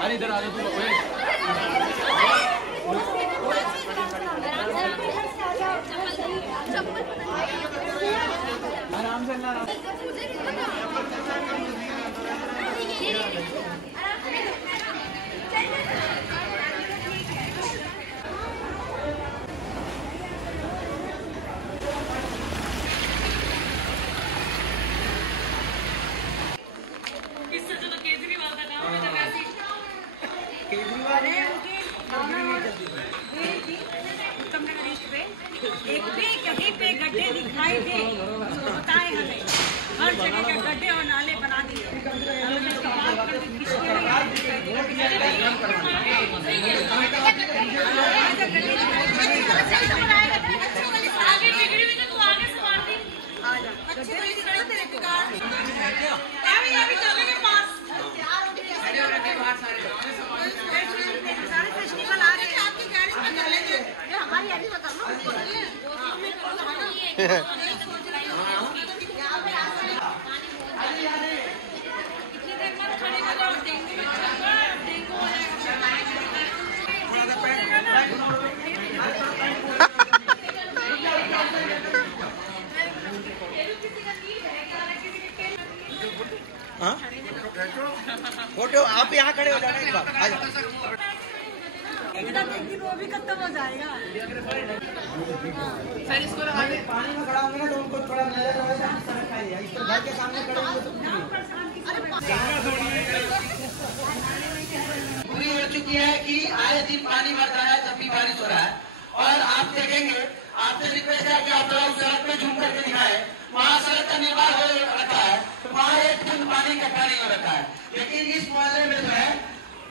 अरे इधर आ जाओ आराम से ना एक भी कहीं पे गड्ढे दिखाई दे तो बताए हमें। हर जगह के गड्ढे और नाले बना दिए। फोटो आप यहाँ खड़े हो जाना एक बार। एक दिन वो भी खत्म हो जाएगा। सर इसको पानी में खड़ा होंगे ना तो उनको थोड़ा नजर रहेगा। इसको घर के सामने खड़े होंगे तो पूरी हो चुकी है कि आए दिन पानी भरता है जब भी बारिश हो रहा है। और आप देखेंगे, आपसे रिक्वेस्ट है कि आप लोग सड़क पे झूम करके दिखाए। वहाँ सड़क का निर्माण हो रखा है तो वहाँ एक बूंद पानी इकट्ठा नहीं हो रखा है, लेकिन इस मोहल्ले में जो है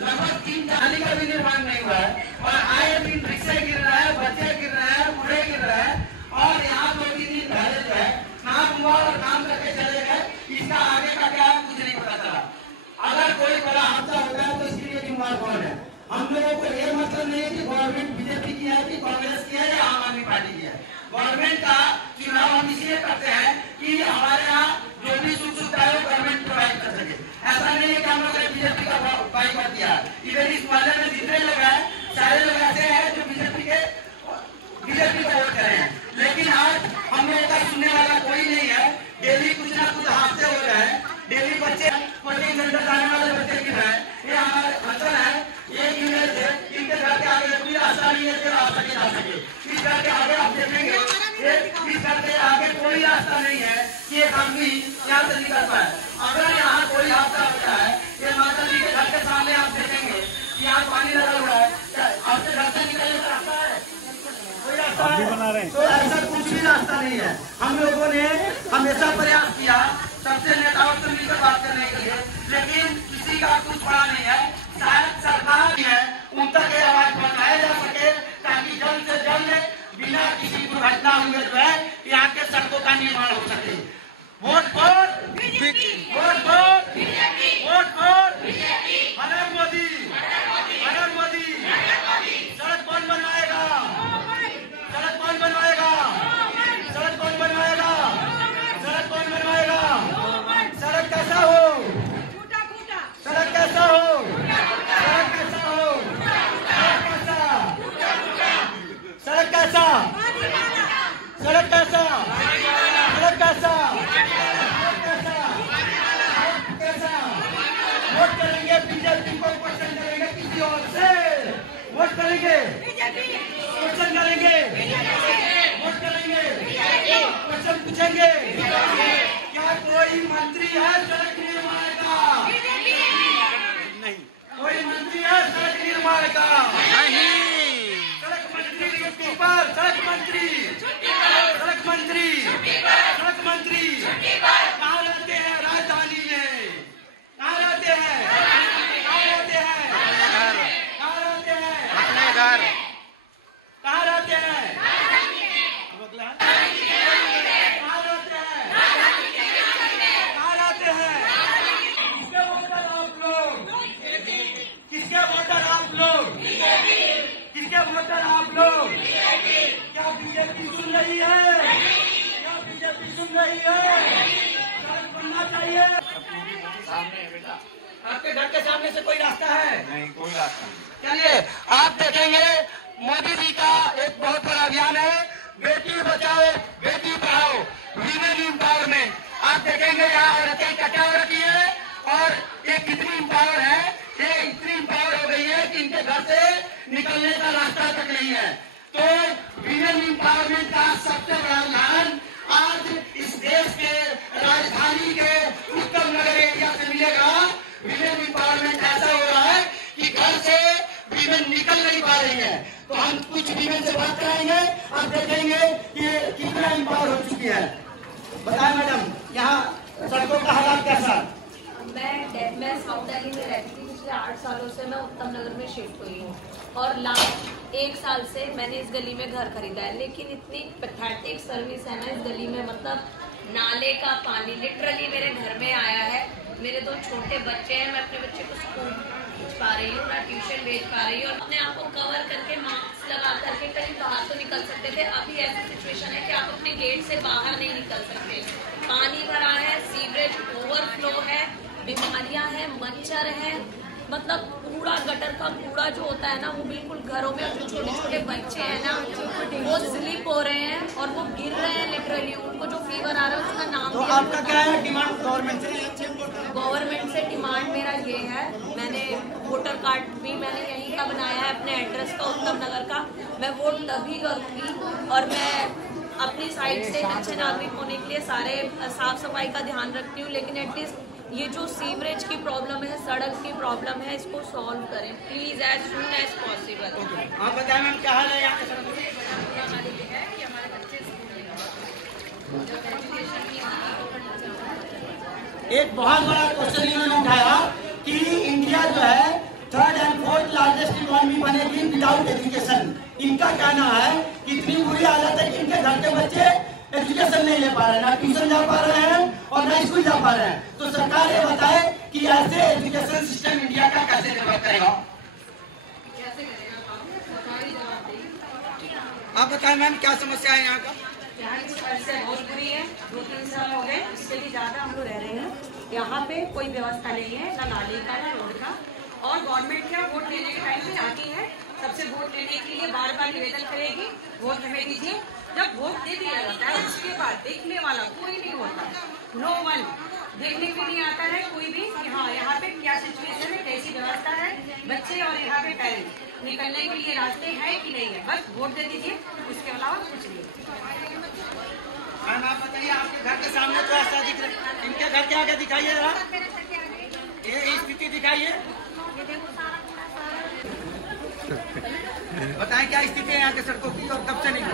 लगभग 3 नाली का भी निर्माण नहीं हुआ है। और आए दिन रिक्शे गिर रहा है, बच्चे गिर रहे हैं, बूढ़े गिर रहे हैं। और यहाँ 2-3 दिन पहले जो है नाम हुआ और काम करके चले गए। इसका आगे का क्या है कुछ नहीं पता चला। अगर कोई बड़ा हादसा हो गया तो इसके लिए जिम्मेदार कौन है? हम लोगों को ये मतलब नहीं है कि गवर्नमेंट बीजेपी की है कि कांग्रेस की है या आम आदमी पार्टी की है। गवर्नमेंट का चुनाव हम इसलिए करते हैं कि हमारे यहाँ जो भी सुख सुविधा है गवर्नमेंट प्रोवाइड कर सके। ऐसा नहीं है कि हम लोग ने बीजेपी का बाइकआउट किया। इधर इस मोहल्ले में जितने लोग हैं सारे लोग ऐसे हैं जो बीजेपी को वोट कर रहे हैं। लेकिन आज हम लोगों का सुनने वाला कोई नहीं है। डेली कुछ ना कुछ हादसे हो रहे हैं। डेली बच्चे कोचिंग सेंटर जाने वाले बच्चे गिर रहे हैं। ये हमारे अंचल है, ये यूनियन से इनके घर के आगे कोई रास्ता नहीं है जो आ सके जा सके। इस घर के आगे आप देखेंगे इस घर के आगे कोई रास्ता नहीं है कि एक आदमी यहाँ से निकल पाए। अगर यहाँ कोई हादसा होता है, ये माता जी के घर के सामने आप देखेंगे यहाँ पानी लगा हुआ है। आपसे घर से निकलने का रास्ता है? कोई रास्ता है? तो ऐसा कुछ भी रास्ता नहीं है। हम लोगों ने हमेशा प्रयास किया सबसे नेताओं से मिलकर बात करने के लिए, लेकिन किसी का कुछ पड़ा नहीं है। शायद सरकार है उन तक ये आवाज पहुँचाया जा सके ताकि जल्द से जल्द बिना किसी दुर्घटना हुए जो है यहाँ के सड़कों का निर्माण हो सके। Vote for BJP, vote for BJP, vote for BJP. हर मोदी, हर मोदी। सड़क कौन बनवाएगा? सड़क कौन बनवाएगा? सड़क कौन बनवाएगा? सड़क कौन बनवाएगा? सड़क कैसा हो? सड़क कैसा हो? सड़क कैसा हो? सड़क कैसा? सड़क कैसा? सड़क कैसा? वोट करेंगे बीजेपी को, क्वेश्चन करेंगे किसी और से। वोट करेंगे क्वेश्चन करेंगे, वोट करेंगे क्वेश्चन पूछेंगे। क्या कोई मंत्री है सड़क निर्माण का? नहीं। कोई मंत्री है सड़क निर्माण का? नहीं। सड़क मंत्री छुट्टी पर, सड़क मंत्री, सड़क मंत्री, सड़क मंत्री कहाँ रहते हैं? राजधानी में। कहाँ रहते हैं? कहाँ रहते हैं? कहाँ रहते हैं? अपने घर। कहाँ रहते हैं? कहाँ रहते हैं? कहाँ रहते हैं? किसके वोटर आप लोग? किसके वोटर आप लोग? किसके वोटर आप लोग? क्या बीजेपी सुन रही है? क्या बीजेपी सुन रही है? सड़क बनना चाहिए। बेटा। आपके घर के सामने से कोई रास्ता है? नहीं, कोई रास्ता नहीं। चलिए आप देखेंगे मोदी जी का एक बहुत बड़ा अभियान है, बेटी बचाओ बेटी पढ़ाओ, वीमेन एम्पावरमेंट। आप देखेंगे यहाँ औरतें इकट्ठा हो रखी है और ये कितनी एम्पावर है, ये इतनी एम्पावर हो गई है कि इनके घर से निकलने का रास्ता तक नहीं है। तो वीमेन एम्पावरमेंट का सबसे बड़ा उदाहरण आज इस देश के राजधानी के उत्तम नगर एरिया से मिलेगा। वीमेन एम्पावरमेंट ऐसा हो रहा है कि घर से वीमेन निकल नहीं पा रही है। तो हम कुछ वीमेन से बात कराएंगे, आप देखेंगे कि कितना एम्पावर हो चुकी है। बताएं मैडम, यहाँ सड़कों का हालात कैसा? मैं साउथ दिल्ली में रहती थी, पिछले 8 सालों से मैं उत्तम नगर में शिफ्ट हुई हूँ और लास्ट 1 साल से मैंने इस गली में घर खरीदा है। लेकिन इतनी पैथेटिक सर्विस है ना इस गली में, मतलब नाले का पानी लिटरली मेरे घर में आया है। मेरे 2 छोटे बच्चे हैं, मैं अपने बच्चे को स्कूल भेज पा रही हूँ, ना ट्यूशन भेज पा रही हूँ और अपने आप को कवर करके मास्क लगा करके कहीं बाहर तो निकल सकते थे। अभी ऐसी सिचुएशन है कि आप अपने गेट से बाहर नहीं निकल सकते। पानी भरा है, सीवरेज ओवरफ्लो है, बीमारियां हैं, मच्छर है, मतलब कूड़ा गटर का कूड़ा जो होता है ना वो बिल्कुल घरों में, जो छोटे छोटे बच्चे हैं ना वो स्लिप हो रहे हैं और वो गिर रहे हैं लिटरली, उनको जो फीवर आ रहा है उसका नाम। तो आपका क्या है डिमांड गवर्नमेंट से? गवर्नमेंट से डिमांड मेरा ये है, मैंने वोटर कार्ड भी मैंने यहीं का बनाया है अपने एड्रेस का, उत्तम नगर का। मैं वोट तभी करूँगी और मैं अपनी साइड से अच्छे नागरिक होने के लिए सारे साफ सफाई का ध्यान रखती हूँ, लेकिन एटलीस्ट ये जो सीवरेज की प्रॉब्लम है, सड़क की प्रॉब्लम है, इसको सॉल्व करें please as soon as possible. आप बताएं मैम क्या हाल है यहाँ पे? एक बहुत बड़ा क्वेश्चन इन्होंने उठाया कि इंडिया जो है 3rd and 4th largest economy बनेगी विदाउट एजुकेशन। इनका कहना है कि इतनी बुरी हालत है कि इनके घर के बच्चे एजुकेशन नहीं ले पा रहे हैं, ना ट्यूशन जा पा रहे हैं और ना स्कूल जा पा रहे हैं। तो सरकार ये बताए कि ऐसे एजुकेशन सिस्टम इंडिया का कैसे डेवलप करेगा? आप बताएं मैम क्या समस्या है यहाँ का? यहाँ की समस्या बहुत बुरी है, 2-3 साल हो गए, इससे भी ज्यादा हम लोग रह रहे हैं। यहाँ पे कोई व्यवस्था नहीं है, ना नाले का ना रोड का। और गवर्नमेंट क्या वोट लेने के टाइम पे आती है, सबसे वोट लेने के लिए बार बार निवेदन करेगी वोट हमें दीजिए। जब वोट दे दिया जाता है उसके बाद देखने वाला कोई नहीं होता, नो वन देखने के लिए आता है कोई भी कि हाँ यहाँ पे क्या सिचुएशन है, कैसी व्यवस्था है, बच्चे और यहाँ पे पेरेंट्स निकलने के लिए रास्ते हैं कि नहीं है, बस वोट दे दीजिए, उसके अलावा कुछ नहीं। मैम आप बताइए, आपके घर के सामने तो रास्ता दिख रहा है, इनके घर के आगे दिखाइए जरा, ये स्थिति दिखाइए, बताएं क्या स्थिति है यहाँ के सड़कों की और कब से नहीं है?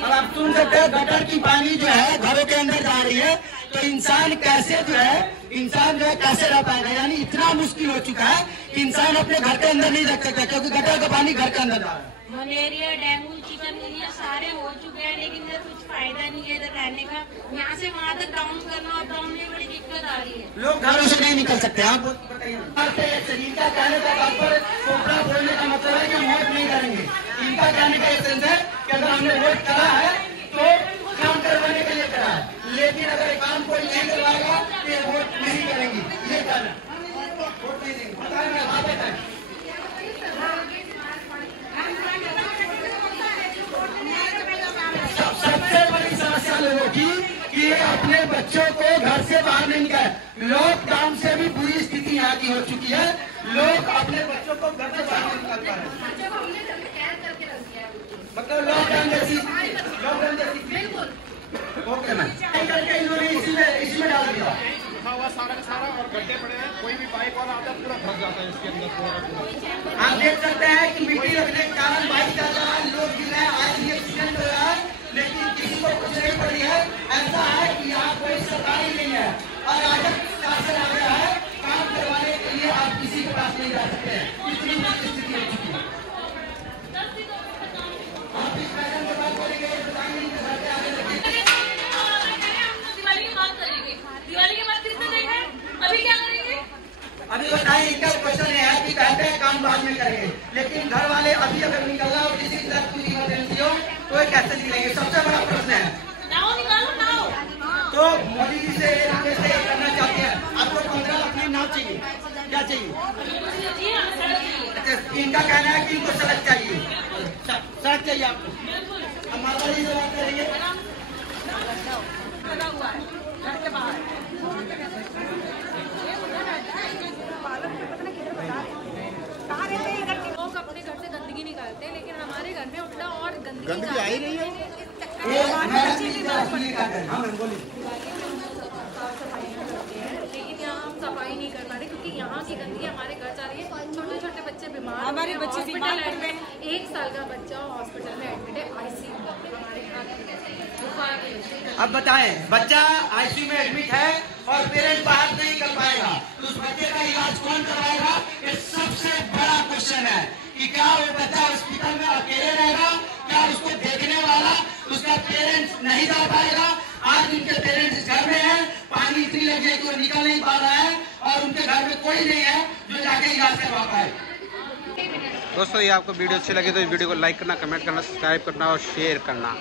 अब आप सुन सकते हैं गटर की पानी जो है घरों के अंदर जा रही है, तो इंसान कैसे जो है कैसे रह पाएगा? यानी इतना मुश्किल हो चुका है कि इंसान अपने घर के अंदर नहीं रख सकता क्योंकि गटर का पानी घर के अंदर जा रहा है। मलेरिया, डेंगू, चिकनगुनिया सारे हो चुके हैं, लेकिन इधर कुछ फायदा नहीं है इधर रहने का। यहाँ से वहाँ तक डाउन करना और डाउन में बड़ी दिक्कत आ रही है, लोग घरों से नहीं निकल सकते। आप बताइए, इनका कहने का तात्पर्य कोपरा बोलने का मतलब है कि हम वोट नहीं करेंगे। इनका कहने का एसेंस है कि अगर हमने वोट करा है तो काम करवाने के लिए करा है, लेकिन अगर काम कोई नहीं करवाएगा तो वोट नहीं करेंगे, ये कहना वोट नहीं देंगे। बताएं आप बताएं। सबसे बड़ी समस्या लोगों की कि ये अपने बच्चों को घर से बाहर नहीं निकाले। लॉकडाउन से भी बुरी स्थिति यहाँ की हो चुकी है, लोग अपने बच्चों को घर से बाहर नहीं निकाल पा रहे हैं। मतलब लॉकडाउन जैसी बिल्कुल ओके मैम करके इन्होंने इसी में डाल दिया हुआ सारा का सारा और गड्ढे पड़े हैं, कोई भी बाइक वाला आता है पूरा फंस जाता है इसके अंदर पूरा। आप देख सकते हैं कि मिट्टी रखने के कारण बाइक चल रहा है, लोग गिर रहे हैं, आज ये एक्सीडेंट हो रहा है, लेकिन किसी को कुछ नहीं पड़ी है। ऐसा है कि यहाँ कोई सरकारी नहीं है और राजद शासन आ गया है, काम करवाने के लिए आप किसी के पास नहीं जा सकते हैं। इतनी स्थिति हो चुकी है। आप इस मैडम के बात बोलेंगे, बताएंगे कि घर के आगे दिवाली की बात करेंगे, दिवाली के बाद कितने दिन है, अभी क्या करेंगे? अभी बताएं, इनका क्वेश्चन है कि कहते हैं काम बाद में करेंगे, लेकिन घर वाले अभी अगर निकलना हो किसी तरह की इमरजेंसी हो तो ये कैसे निकलेंगे, सबसे बड़ा प्रश्न है। तो मोदी जी से करना चाहते हैं, आपको 15 लाख में नाव चाहिए, क्या चाहिए? इनका कहना है कि इनको सड़क चाहिए, सड़क चाहिए आपको। हमारा जी से बात करेंगे। लोग अपने घर से गंदगी निकालते हैं, लेकिन हमारे घर में उल्टा और गंदगी आ ही रही है। लेकिन यहाँ हम सफाई नहीं कर पा रहे क्योंकि यहाँ की गंदगी हमारे घर जा रही है। छोटे छोटे बच्चे बीमार, हमारे बच्चे बीमार पड़ रहे हैं। 1 साल का बच्चा हॉस्पिटल में एडमिट है, ICU हमारे घर। अब बताएं, बच्चा ICU में एडमिट है और पेरेंट्स बाहर नहीं कर पाएगा तो उस बच्चे का इलाज कौन करवाएगा? ये सबसे बड़ा क्वेश्चन है कि क्या वो बच्चा हॉस्पिटल में अकेले रहेगा, क्या उसको देखने वाला उसका पेरेंट्स नहीं जा पाएगा? आज उनके पेरेंट्स घर में हैं, पानी इतनी लग गई तो निकल नहीं पा रहा है और उनके घर में कोई नहीं है जो जाके इलाज करवा पाए। दोस्तों ये आपको वीडियो अच्छी लगी तो इस वीडियो को लाइक करना, कमेंट करना, सब्सक्राइब करना और शेयर करना।